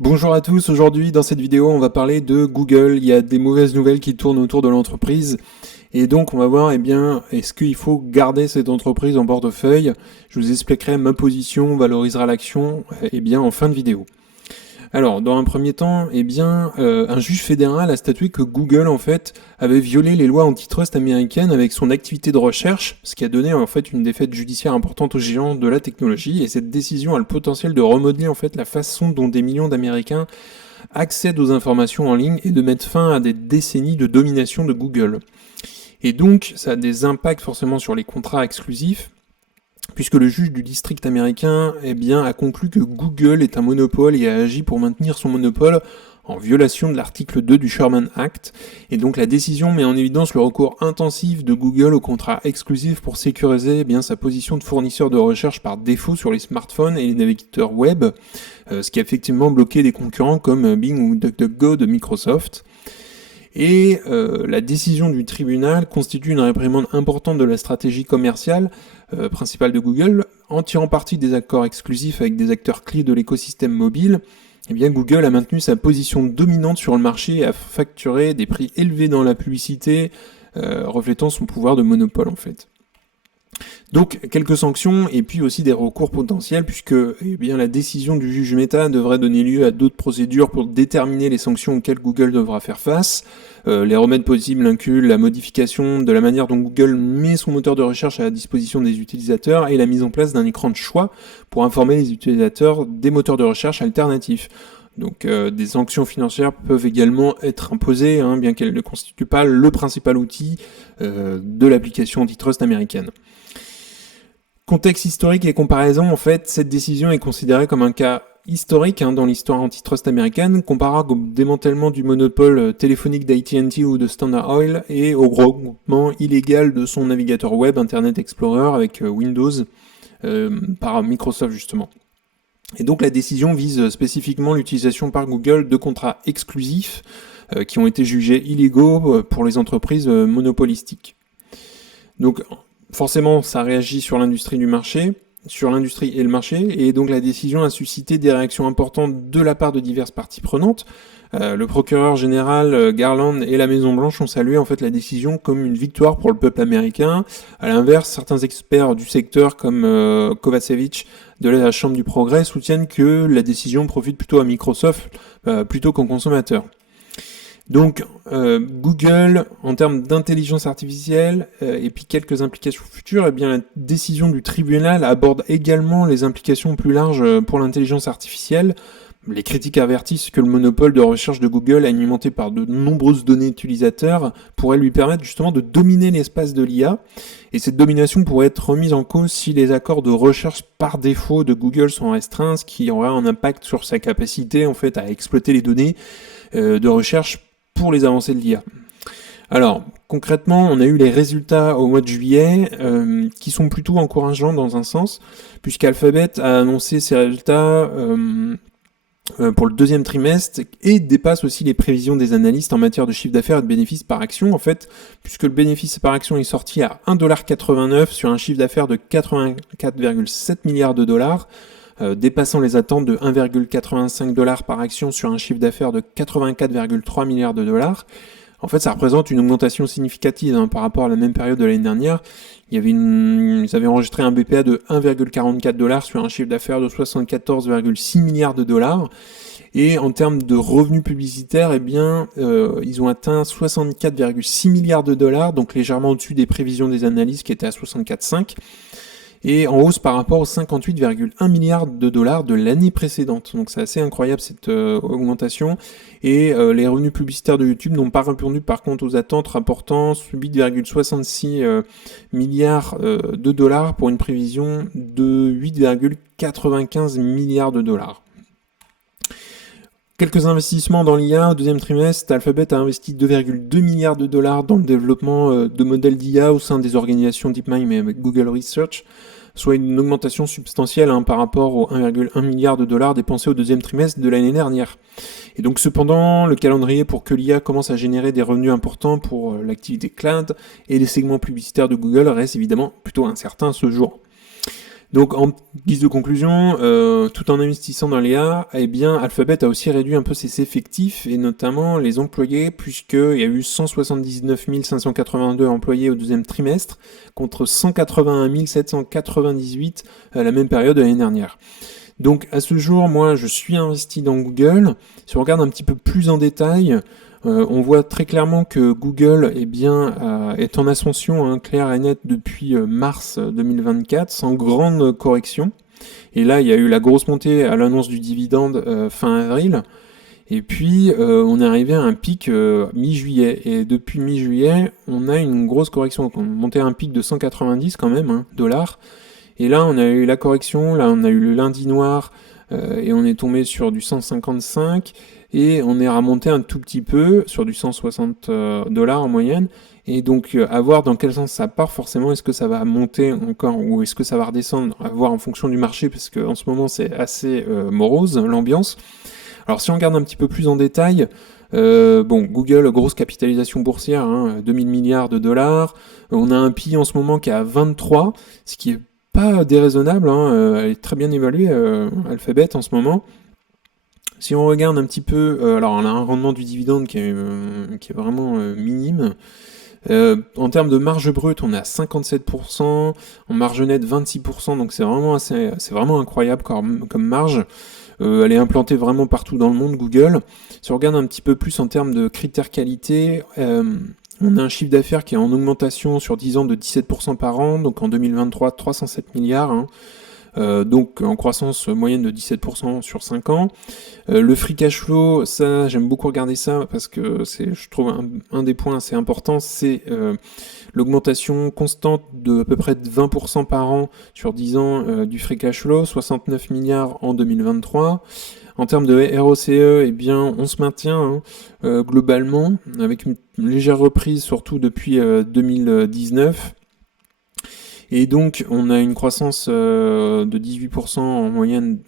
Bonjour à tous, aujourd'hui dans cette vidéo on va parler de Google. Il y a des mauvaises nouvelles qui tournent autour de l'entreprise et donc on va voir est-ce qu'il faut garder cette entreprise en portefeuille. Je vous expliquerai ma position, on valorisera l'action en fin de vidéo. Alors, dans un premier temps, un juge fédéral a statué que Google, en fait, avait violé les lois antitrust américaines avec son activité de recherche, ce qui a donné, en fait, une défaite judiciaire importante aux géants de la technologie, et cette décision a le potentiel de remodeler, en fait, la façon dont des millions d'Américains accèdent aux informations en ligne et de mettre fin à des décennies de domination de Google. Et donc, ça a des impacts forcément sur les contrats exclusifs, puisque le juge du district américain a conclu que Google est un monopole et a agi pour maintenir son monopole en violation de l'article 2 du Sherman Act. Et donc la décision met en évidence le recours intensif de Google au contrat exclusif pour sécuriser sa position de fournisseur de recherche par défaut sur les smartphones et les navigateurs web, ce qui a effectivement bloqué des concurrents comme Bing ou DuckDuckGo de Microsoft. Et la décision du tribunal constitue une réprimande importante de la stratégie commerciale principale de Google, en tirant parti des accords exclusifs avec des acteurs clés de l'écosystème mobile. Google a maintenu sa position dominante sur le marché et a facturé des prix élevés dans la publicité, reflétant son pouvoir de monopole en fait. Donc quelques sanctions et puis aussi des recours potentiels puisque la décision du juge Meta devrait donner lieu à d'autres procédures pour déterminer les sanctions auxquelles Google devra faire face. Les remèdes possibles incluent la modification de la manière dont Google met son moteur de recherche à la disposition des utilisateurs et la mise en place d'un écran de choix pour informer les utilisateurs des moteurs de recherche alternatifs. Donc des sanctions financières peuvent également être imposées, bien qu'elles ne constituent pas le principal outil de l'application antitrust américaine. Contexte historique et comparaison, en fait, cette décision est considérée comme un cas historique dans l'histoire antitrust américaine, comparable au démantèlement du monopole téléphonique d'AT&T ou de Standard Oil et au regroupement illégal de son navigateur web Internet Explorer avec Windows par Microsoft justement. Et donc la décision vise spécifiquement l'utilisation par Google de contrats exclusifs qui ont été jugés illégaux pour les entreprises monopolistiques. Donc forcément, ça réagit sur l'industrie et le marché, et donc la décision a suscité des réactions importantes de la part de diverses parties prenantes. Le procureur général Garland et la Maison-Blanche ont salué en fait la décision comme une victoire pour le peuple américain. À l'inverse, certains experts du secteur comme Kovacevic de la Chambre du Progrès soutiennent que la décision profite plutôt à Microsoft plutôt qu'aux consommateurs. Donc Google, en termes d'intelligence artificielle et puis quelques implications futures, la décision du tribunal aborde également les implications plus larges pour l'intelligence artificielle. Les critiques avertissent que le monopole de recherche de Google, alimenté par de nombreuses données utilisateurs, pourrait lui permettre justement de dominer l'espace de l'IA. Et cette domination pourrait être remise en cause si les accords de recherche par défaut de Google sont restreints, ce qui aurait un impact sur sa capacité en fait à exploiter les données de recherche pour les avancées de l'IA. Alors, concrètement, on a eu les résultats au mois de juillet qui sont plutôt encourageants dans un sens, puisqu'Alphabet a annoncé ses résultats pour le deuxième trimestre et dépasse aussi les prévisions des analystes en matière de chiffre d'affaires et de bénéfices par action, en fait, puisque le bénéfice par action est sorti à 1,89$ sur un chiffre d'affaires de 84,7 milliards de dollars, dépassant les attentes de 1,85$ par action sur un chiffre d'affaires de 84,3 milliards de dollars. En fait, ça représente une augmentation significative par rapport à la même période de l'année dernière. Ils avaient enregistré un BPA de 1,44$ sur un chiffre d'affaires de 74,6 milliards de dollars. Et en termes de revenus publicitaires, ils ont atteint 64,6 milliards de dollars, donc légèrement au-dessus des prévisions des analystes qui étaient à 64,5, et en hausse par rapport aux 58,1 milliards de dollars de l'année précédente. Donc c'est assez incroyable cette augmentation. Et les revenus publicitaires de YouTube n'ont pas répondu par contre aux attentes, rapportant 8,66 milliards de dollars pour une prévision de 8,95 milliards de dollars. Quelques investissements dans l'IA. Au deuxième trimestre, Alphabet a investi 2,2 milliards de dollars dans le développement de modèles d'IA au sein des organisations DeepMind et avec Google Research, soit une augmentation substantielle par rapport aux 1,1 milliard de dollars dépensés au deuxième trimestre de l'année dernière. Et donc cependant, le calendrier pour que l'IA commence à générer des revenus importants pour l'activité cloud et les segments publicitaires de Google reste évidemment plutôt incertain à ce jour. Donc en guise de conclusion, tout en investissant dans l'IA, eh bien Alphabet a aussi réduit un peu ses effectifs et notamment les employés, puisqu'il y a eu 179 582 employés au deuxième trimestre contre 181 798 à la même période de l'année dernière. Donc à ce jour, moi je suis investi dans Google. Si on regarde un petit peu plus en détail, on voit très clairement que Google est en ascension claire et nette depuis mars 2024, sans grande correction. Et là, il y a eu la grosse montée à l'annonce du dividende fin avril. Et puis, on est arrivé à un pic mi-juillet. Et depuis mi-juillet, on a une grosse correction. Donc, on est monté à un pic de 190 quand même, dollars. Et là, on a eu la correction. Là, on a eu le lundi noir. Et on est tombé sur du 155 et on est remonté un tout petit peu sur du 160 dollars en moyenne. Et donc à voir dans quel sens ça part forcément, est-ce que ça va monter encore ou est-ce que ça va redescendre, à voir en fonction du marché, parce qu'en ce moment c'est assez morose l'ambiance. Alors si on regarde un petit peu plus en détail, Google, grosse capitalisation boursière, 2000 milliards de dollars, on a un PI en ce moment qui est à 23, ce qui est pas déraisonnable, elle est très bien évaluée, Alphabet en ce moment. Si on regarde un petit peu, alors on a un rendement du dividende qui est vraiment minime. En termes de marge brute, on est à 57%, en marge nette 26%, donc c'est vraiment incroyable comme marge. Elle est implantée vraiment partout dans le monde, Google. Si on regarde un petit peu plus en termes de critères qualité, on a un chiffre d'affaires qui est en augmentation sur 10 ans de 17% par an, donc en 2023, 307 milliards, donc en croissance moyenne de 17% sur 5 ans. Le free cash flow, ça j'aime beaucoup regarder ça parce que je trouve un des points assez importants, c'est l'augmentation constante de à peu près de 20% par an sur 10 ans du free cash flow, 69 milliards en 2023. En termes de ROCE, on se maintient globalement, avec une légère reprise, surtout depuis 2019. Et donc, on a une croissance de 18% en moyenne,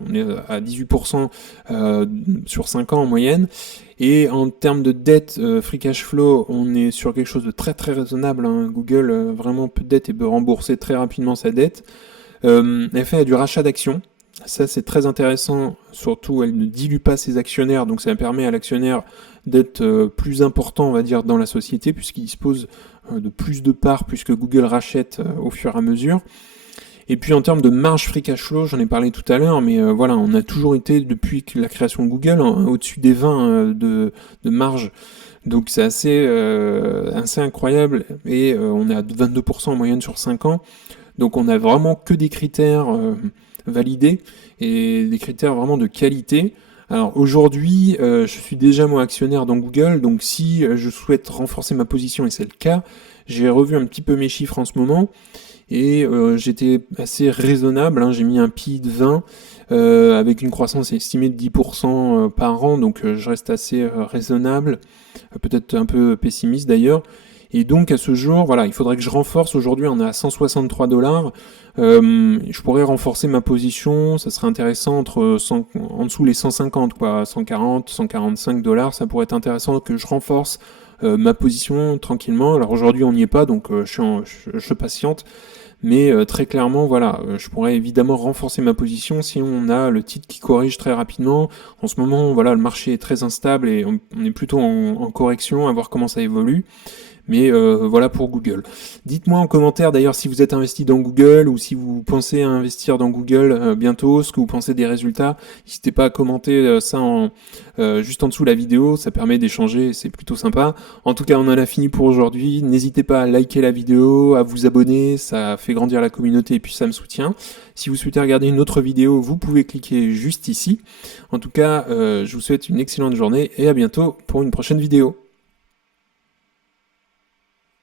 on est à 18% sur 5 ans en moyenne. Et en termes de dette, free cash flow, on est sur quelque chose de très très raisonnable. Google, vraiment peu de dette et peut rembourser très rapidement sa dette. Elle fait du rachat d'actions. Ça, c'est très intéressant. Surtout, elle ne dilue pas ses actionnaires. Donc, ça permet à l'actionnaire d'être plus important, on va dire, dans la société, puisqu'il dispose de plus de parts, puisque Google rachète au fur et à mesure. Et puis en termes de marge free cash flow, j'en ai parlé tout à l'heure, mais voilà, on a toujours été, depuis la création de Google, au-dessus des 20 de marge. Donc c'est assez incroyable, et on est à 22% en moyenne sur 5 ans. Donc on a vraiment que des critères validés, et des critères vraiment de qualité. Alors aujourd'hui, je suis déjà moi actionnaire dans Google, donc si je souhaite renforcer ma position, et c'est le cas, j'ai revu un petit peu mes chiffres en ce moment, et j'étais assez raisonnable, j'ai mis un PI de 20, avec une croissance estimée de 10% par an, donc je reste assez raisonnable, peut-être un peu pessimiste d'ailleurs. Et donc à ce jour, voilà, il faudrait que je renforce. Aujourd'hui, on est à 163 dollars. Je pourrais renforcer ma position. Ça serait intéressant en dessous les 150, quoi, 140, 145 dollars. Ça pourrait être intéressant que je renforce ma position tranquillement. Alors aujourd'hui, on n'y est pas, donc je patiente. Mais très clairement, voilà, je pourrais évidemment renforcer ma position si on a le titre qui corrige très rapidement. En ce moment, voilà, le marché est très instable et on est plutôt en correction, à voir comment ça évolue. Mais voilà pour Google. Dites-moi en commentaire d'ailleurs si vous êtes investi dans Google ou si vous pensez à investir dans Google bientôt, ce que vous pensez des résultats. N'hésitez pas à commenter ça juste en dessous de la vidéo, ça permet d'échanger, c'est plutôt sympa. En tout cas, on en a fini pour aujourd'hui. N'hésitez pas à liker la vidéo, à vous abonner, ça fait grandir la communauté et puis ça me soutient. Si vous souhaitez regarder une autre vidéo, vous pouvez cliquer juste ici. En tout cas, je vous souhaite une excellente journée et à bientôt pour une prochaine vidéo.